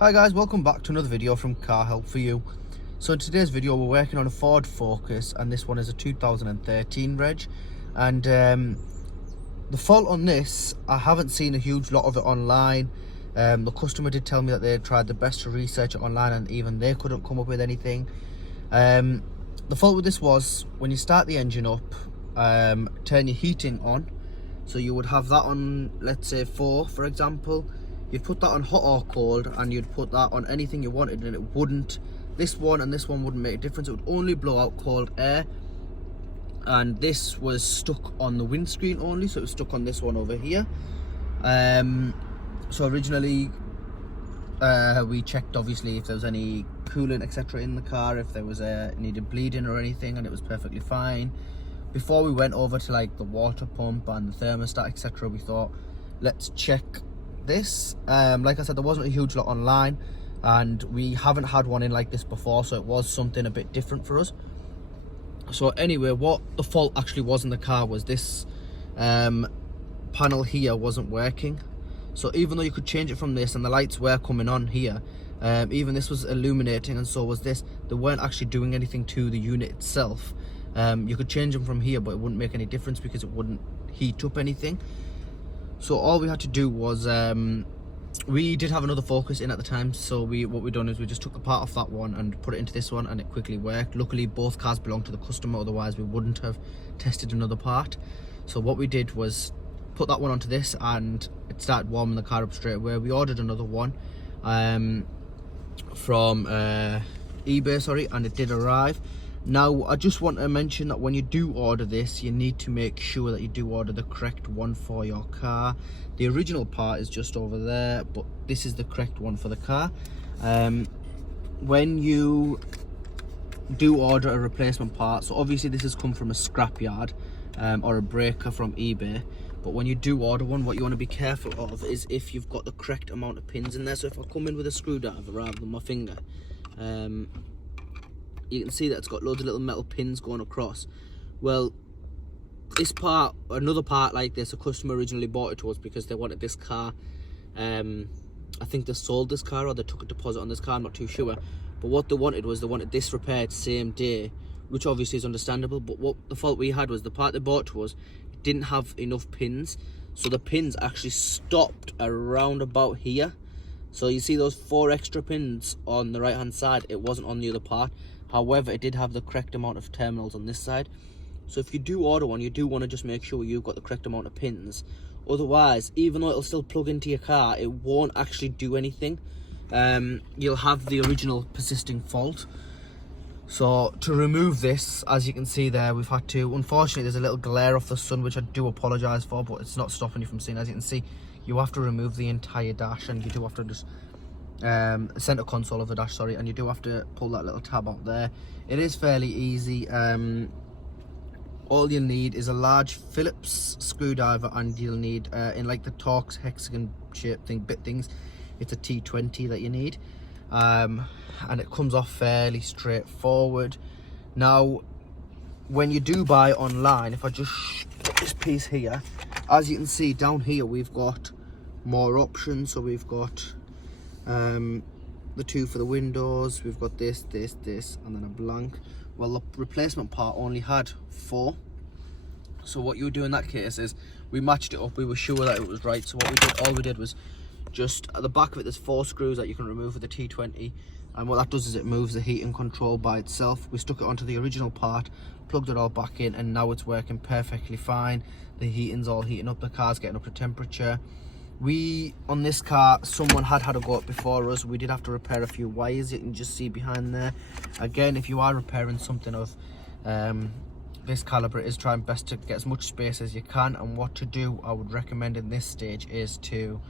Hi guys, welcome back to another video from Car Help For You. So in today's video we're working on a Ford Focus, and this one is a 2013 reg. And the fault on this, I haven't seen a huge lot of it online. The customer did tell me that they tried the best to research it online and even they couldn't come up with anything. The fault with this was when you start the engine up, turn your heating on. So you would have that on, let's say 4 for example. You'd put that on hot or cold, and you'd put that on anything you wanted, and it wouldn't, this one and this one wouldn't make a difference. It would only blow out cold air. And this was stuck on the windscreen only, so it was stuck on this one over here. So originally we checked obviously if there was any coolant etc in the car, if there was needed bleeding or anything, and it was perfectly fine. Before we went over to like the water pump and the thermostat etc, we thought let's check this. Like I said, there wasn't a huge lot online, and we haven't had one in like this before, so it was something a bit different for us. So anyway, what the fault actually was in the car was this panel here wasn't working. So even though you could change it from this and the lights were coming on here, even this was illuminating and so was this, they weren't actually doing anything to the unit itself. You could change them from here, but it wouldn't make any difference because it wouldn't heat up anything. So all we had to do was, we did have another Focus in at the time, so what we done is we just took the part off that one and put it into this one, and it quickly worked. Luckily both cars belong to the customer, otherwise we wouldn't have tested another part. So what we did was put that one onto this, and it started warming the car up straight away. We ordered another one from eBay, sorry, and it did arrive. Now I just want to mention that when you do order this, you need to make sure that you do order the correct one for your car. The original part is just over there, but this is the correct one for the car. When you do order a replacement part, so obviously this has come from a scrapyard or a breaker from eBay, but when you do order one, what you want to be careful of is if you've got the correct amount of pins in there. So if I come in with a screwdriver rather than my finger, you can see that it's got loads of little metal pins going across. Well, this part, another part like this, a customer originally bought it to us because they wanted this car. I think they sold this car or they took a deposit on this car, I'm not too sure. But what they wanted was they wanted this repaired same day, which obviously is understandable. But what the fault we had was the part they bought to us didn't have enough pins. So the pins actually stopped around about here. So you see those 4 extra pins on the right hand side, it wasn't on the other part. However, it did have the correct amount of terminals on this side. So if you do order one, you do want to just make sure you've got the correct amount of pins. Otherwise, even though it'll still plug into your car, it won't actually do anything. You'll have the original persisting fault. So to remove this, as you can see there, we've had to, unfortunately there's a little glare off the sun, which I do apologise for, but it's not stopping you from seeing. As you can see, you have to remove the entire dash, and you do have to just center console of the dash, sorry, and you do have to pull that little tab out there. It is fairly easy. All you'll need is a large Phillips screwdriver, and you'll need in like the Torx hexagon shape things, it's a T20 that you need, and it comes off fairly straightforward. Now when you do buy online, if I just put this piece here, as you can see down here we've got more options. So we've got the 2 for the windows, we've got this, and then a blank. Well, the replacement part only had 4. So what you would do in that case is we matched it up, we were sure that it was right. So all we did was just at the back of it, there's 4 screws that you can remove with the T20, and what that does is it moves the heating control by itself. We stuck it onto the original part, plugged it all back in, and now it's working perfectly fine. The heating's all heating up, the car's getting up to temperature. On this car, someone had a go at before us. We did have to repair a few wires, you can just see behind there. Again, if you are repairing something of this caliber, it is trying best to get as much space as you can. And what to do, I would recommend in this stage, is to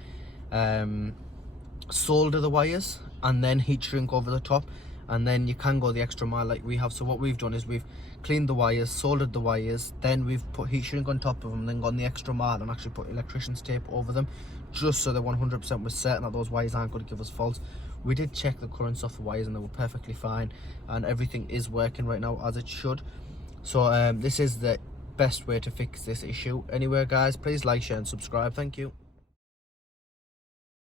solder the wires and then heat shrink over the top, and then you can go the extra mile like we have. So what we've done is we've cleaned the wires, soldered the wires, then we've put heat shrink on top of them, then gone the extra mile and actually put electrician's tape over them, just so that 100% we're certain that those wires aren't going to give us faults. We did check the currents off the wires and they were perfectly fine, and everything is working right now as it should. So this is the best way to fix this issue. Anyway guys, please like, share and subscribe. Thank you.